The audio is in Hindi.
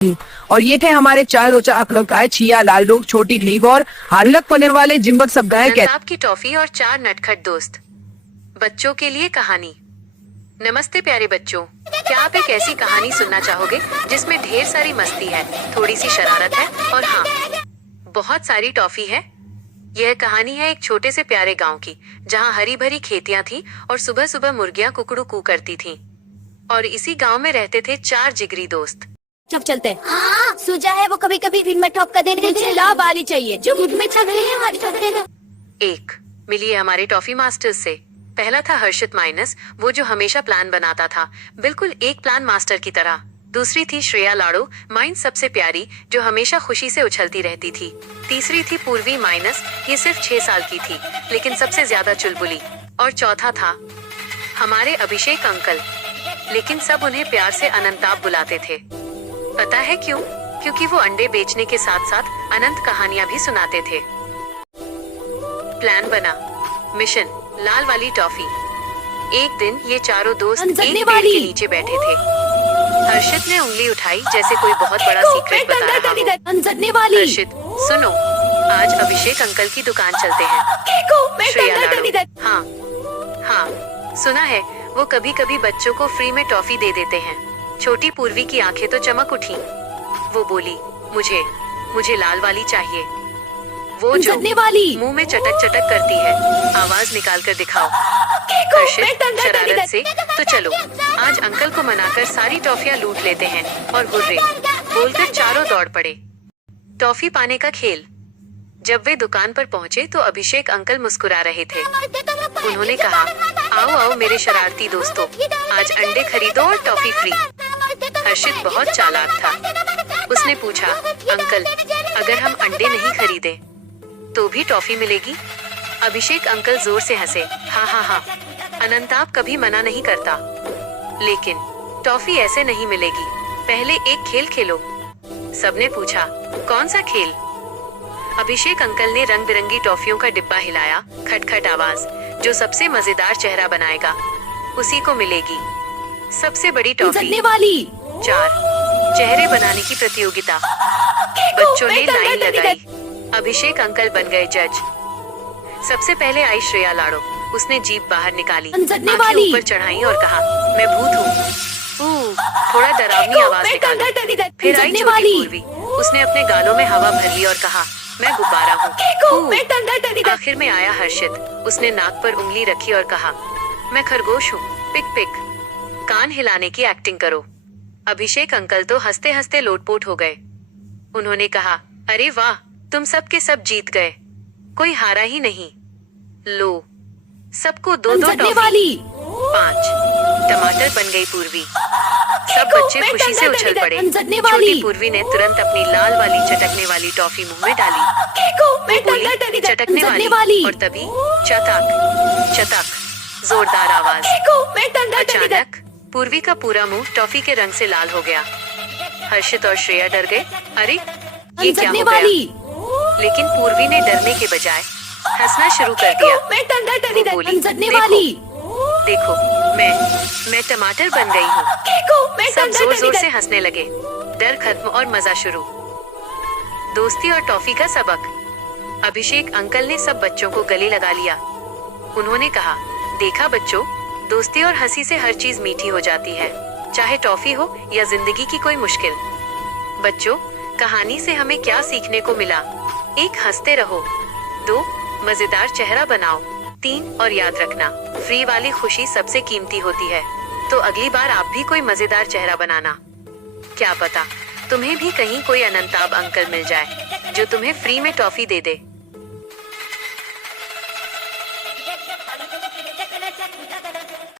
और ये थे हमारे चार रोचा अकरम का छिया लाल लोग छोटी लीव और हालक पनीर वाले जिम्बक सब गए कहते आपकी टॉफी और चार नटखट दोस्त। बच्चों के लिए कहानी। नमस्ते प्यारे बच्चों, क्या आप एक ऐसी कहानी सुनना चाहोगे जिसमें ढेर सारी मस्ती है, थोड़ी सी शरारत है और हाँ, बहुत सारी टॉफी है। यह कहानी है एक छोटे से प्यारे गांव की, जहां हरी भरी खेतियां थी और सुबह सुबह मुर्गियां कुकड़ू कू करती थीं। और इसी गांव में रहते थे चार जिगरी दोस्त। चुप चलते हैं। हाँ, सूजा है वो कभी कभी दिन में ठोक कर देने लाभ आनी चाहिए जो मुझ में चल रही है हमारी ठोक देना। एक मिली हमारे टॉफी मास्टर्स से। पहला था हर्षित माइनस, वो जो हमेशा प्लान बनाता था, बिल्कुल एक प्लान मास्टर की तरह। दूसरी थी श्रेया लाड़ो माइंड सबसे प्यारी, जो हमेशा खुशी से उछलती रहती थी। तीसरी थी पूर्वी माइनस, ये सिर्फ 6 साल की थी लेकिन सबसे ज्यादा चुलबुली। और चौथा था हमारे अभिषेक अंकल, लेकिन सब उन्हें प्यार से अनंताब बुलाते थे। पता है क्यों? क्योंकि वो अंडे बेचने के साथ साथ अनंत कहानियां भी सुनाते थे। प्लान बना। मिशन लाल वाली टॉफी। एक दिन ये चारों दोस्त एक पेड़ के नीचे बैठे थे। हर्षित ने उंगली उठाई जैसे कोई बहुत बड़ा सीक्रेट बता रहा हो। हर्षित सुनो, आज अभिषेक अंकल की दुकान चलते हैं। श्रेया लाड़ो, हाँ, सुना है वो कभी कभी बच्चों को फ्री में टॉफी दे देते हैं। छोटी पूर्वी की आंखें तो चमक उठी। वो बोली, मुझे लाल वाली चाहिए, वो जो मुंह में चटक चटक करती है, आवाज निकाल कर दिखाओ। हर्षित शरारत से, तो चलो आज अंकल को मनाकर सारी टॉफियां लूट लेते हैं। और हुर्रे बोलकर चारों दौड़ पड़े। टॉफी पाने का खेल। जब वे दुकान पर पहुंचे तो अभिषेक अंकल मुस्कुरा रहे थे। उन्होंने कहा, आओ आओ मेरे शरारती दोस्तों, आज अंडे खरीदो और टॉफी फ्री। हर्षित बहुत चालाक था। उसने पूछा, अंकल अगर हम अंडे नहीं खरीदे तो भी टॉफी मिलेगी? अभिषेक अंकल जोर से हंसे, हाँ, अनंताब कभी मना नहीं करता, लेकिन टॉफी ऐसे नहीं मिलेगी, पहले एक खेल खेलो। सबने पूछा, कौन सा खेल? अभिषेक अंकल ने रंग बिरंगी टॉफियों का डिब्बा हिलाया, खटखट आवाज, जो सबसे मजेदार चेहरा बनाएगा उसी को मिलेगी सबसे बड़ी टॉफी। 4 चेहरे बनाने की प्रतियोगिता। बच्चों ने लाइन लगाई। अभिषेक अंकल बन गए जज। सबसे पहले आई श्रेया लाड़ो। उसने जीभ बाहर निकाली, आंखें ऊपर चढ़ाई और कहा, मैं भूत हूँ। थोड़ा डरावनी आवाज निकाली। फिर आई छोटी पूर्वी। उसने अपने गालों में हवा भर ली और कहा, मैं गुब्बारा हूँ। आखिर में आया हर्षित। उसने नाक पर उंगली रखी और कहा, मैं खरगोश हूँ, पिक पिक। कान हिलाने की एक्टिंग करो। अभिषेक अंकल तो हंसते हंसते लोटपोट हो गए। उन्होंने कहा, अरे वाह, तुम सब के सब जीत गए, कोई हारा ही नहीं। लो, सबको 2-2 टॉफी। 5 टमाटर बन गई पूर्वी। सब बच्चे खुशी से उछल पड़े। छोटी पूर्वी ने तुरंत अपनी लाल वाली चटकने वाली टॉफी मुंह में डाली। वो बोली, चटकने वाली, और तभी चटक चटक जोरदार आवाज। अचानक पूर्वी का पूरा मुंह टॉफी के रंग से लाल हो गया। हर्षित और श्रेया डर गए, अरे ये क्या हो गया? लेकिन पूर्वी ने डरने के बजाय हंसना शुरू कर दिया। वो बोली, देखो मैं टमाटर बन गई हूँ। सब जोर जोर से हंसने लगे। डर खत्म और मजा शुरू। दोस्ती और टॉफी का सबक। अभिषेक अंकल ने सब बच्चों को गले लगा लिया। उन्होंने कहा, देखा बच्चों, दोस्ती और हंसी से हर चीज मीठी हो जाती है, चाहे टॉफी हो या जिंदगी की कोई मुश्किल। बच्चों, कहानी से हमें क्या सीखने को मिला? 1 हंसते रहो, 2 मजेदार चेहरा बनाओ, 3 और याद रखना, फ्री वाली खुशी सबसे कीमती होती है। तो अगली बार आप भी कोई मजेदार चेहरा बनाना। क्या पता तुम्हें भी कहीं कोई अनंताब अंकल मिल जाए जो तुम्हें फ्री में टॉफी दे दे।